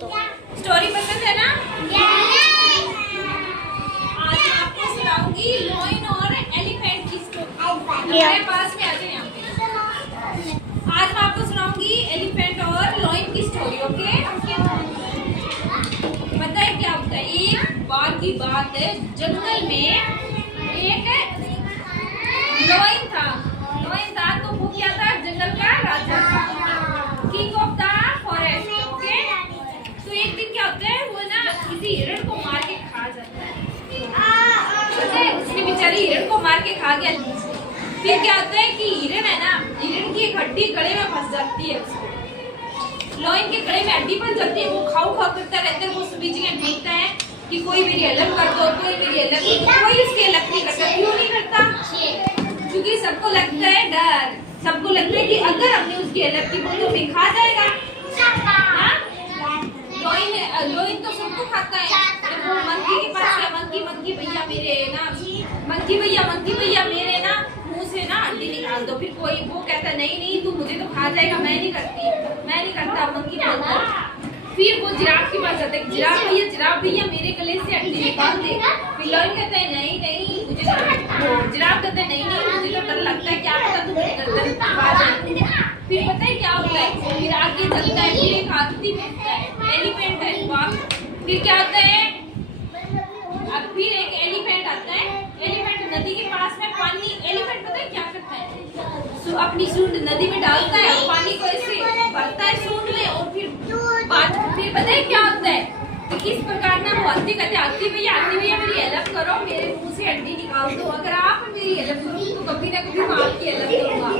तो। स्टोरी पसंद है ना? आज मैं आपको सुनाऊंगी लॉयन और एलिफेंट की स्टोरी। मेरे पास में आ जाए यहाँ पे। आज मैं आपको सुनाऊंगी एलिफेंट और लॉयन की स्टोरी। ओके? पता है क्या होता है? एक बार की बात है, जंगल में एक लॉयन था। तो वो क्या था? जंगल का राजा था, king of the forest. Okay? तो एक दिन क्या होता है, वो ना किसी हिरण को मार के खा जाता है। उसने बेचारी हिरण को मार के खा गया। फिर क्या होता है कि हिरण है ना, हिरण की एक हड्डी गले में फंस जाती है। उसको लॉयन के गले में हड्डी फंस जाती है। वो खाऊ करता रहता है। वो सभी जगह देखता है कि कोई मेरी हेल्प कर दो, कोई मेरी हेल्प कर दो। कोई उसकी हेल्प नहीं करता। क्यों नहीं करता? क्योंकि सबको लगता है डर। सबको लगता है कि अगर हमने उसकी हेल्प की तो हमें खा जाएगा। लॉयन तो सबको खाता है। जब वो मंकी के पास गया, मंकी भैया मेरे ना, मंकी भैया मेरे ना मुंह से ना हड्डी निकाल दो। फिर कोई वो कहता है नहीं तू मुझे तो खा जाएगा, मैं नहीं करता। मंकी बोलता। फिर वो जिराफ के पास जाता है, जिराफ भैया मेरे गले से हड्डी निकाल दे। फिर लॉयन कहता है नहीं मुझे जिराफ कहता है नहीं मुझे तो डर लगता है, क्या पता तू गर्दन खा जाए। फिर पता है क्या होता है? फिर आगे चलता है। फिर एक हाथी मिलता है, एलिफेंट है। फिर क्या होता है? अब फिर एक एलिफेंट आता है। एलिफेंट नदी के पास में पानी। एलिफेंट पता है क्या करता है? अपनी सूंड नदी में डालता है और पानी को ऐसे भरता है सूंड में। और फिर पता है क्या होता है कि किस प्रकार ना वो हाथी कहते हैं, हाथी भैया मेरी हेल्प करो, मेरे मुंह से हड्डी निकाल दो। अगर आप मेरी हेल्प करोगे तो कभी ना कभी मैं आपकी हेल्प करूंगा।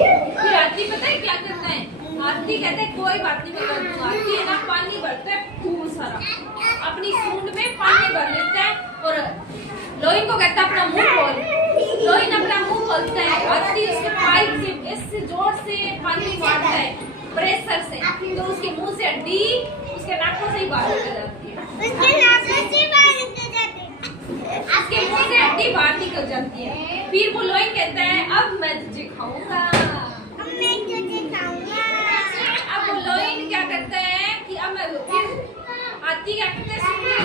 फिर हाथी पता है क्या करता है? हाथी कहता है कोई बात नहीं, मैं कर दूंगा। हाथी है ना पानी भरता है खूब सारा, अपनी सूंड में पानी भर लेता है और लॉयन को कहता है अपना मुंह खोल। लॉयन अपना मुंह खोलता है। हाथी उसके पाइप से ऐसे जोर से पानी मारता है, प्रेशर से। तो उसके मुंह से हड्डी उसके नाकों से ही बाहर निकल जाती है। उसके मुंह से हड्डी बाहर निकल जाती है। फिर वो लॉयन कहता है अब मैं तुझे खाऊंगा। अब वो लॉयन क्या करता है कि अब मैं हाथी क्या करता है?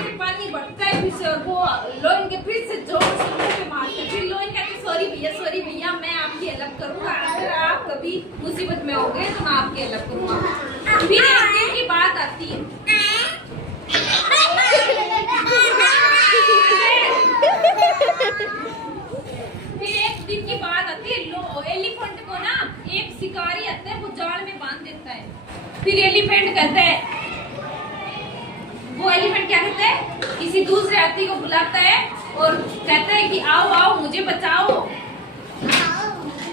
से पानी बढ़ता है। फिर से वो लॉयन के फिर से जोर से मुंह पे मारता है। फिर लॉयन कहते हैं सॉरी भैया मैं आपकी हेल्प करूंगा। अगर आप कभी मुसीबत में हो गए तो मैं आपकी हेल्प करूंगा। फिर एक दिन की बात आती है। एलिफेंट को ना एक शिकारी आता है, वो जाल में बांध देता है। फिर एलिफेंट कहता है, वो एलिफेंट क्या कहता है? किसी दूसरे हाथी को बुलाता है और कहता है कि आओ मुझे बचाओ।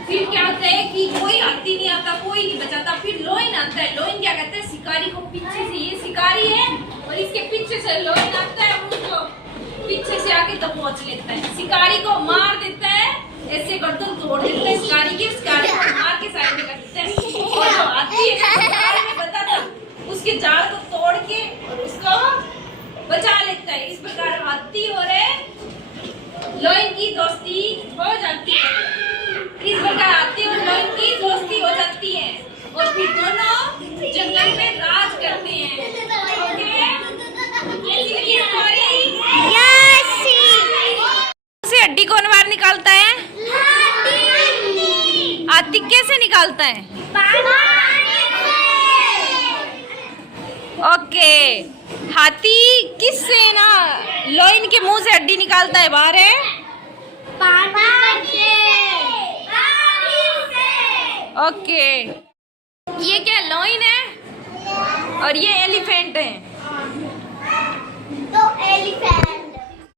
फिर क्या होता है कि कोई हाथी नहीं आता, कोई नहीं बचाता। फिर लॉयन आता है। लॉयन क्या कहता है? शिकारी को पीछे से, ये शिकारी है और इसके पीछे से लॉयन आता है, उसको पीछे से आके दबोच लेता है। शिकारी को मार देता है, ऐसे गर्दन तोड़ देता है शिकारी को मार के साइड में कर देता है। और जो हाथी है में बता था, उसके जाल को तोड़ के और उसको बचा लेता है। इस प्रकार हाथी और लॉयन की दोस्ती हो जाती है। इस प्रकार हाथी और लॉयन की दोस्ती हो जाती है और फिर दोनों जंगल में राज करते हैं। से हड्डी कौन बाहर निकालता है? हाथी कैसे निकालता है? ओके, हाथी किससे ना लॉयन के मुंह से हड्डी निकालता है बाहर है? ओके, ये क्या लॉयन है और ये एलिफेंट है। तो एलिफेंट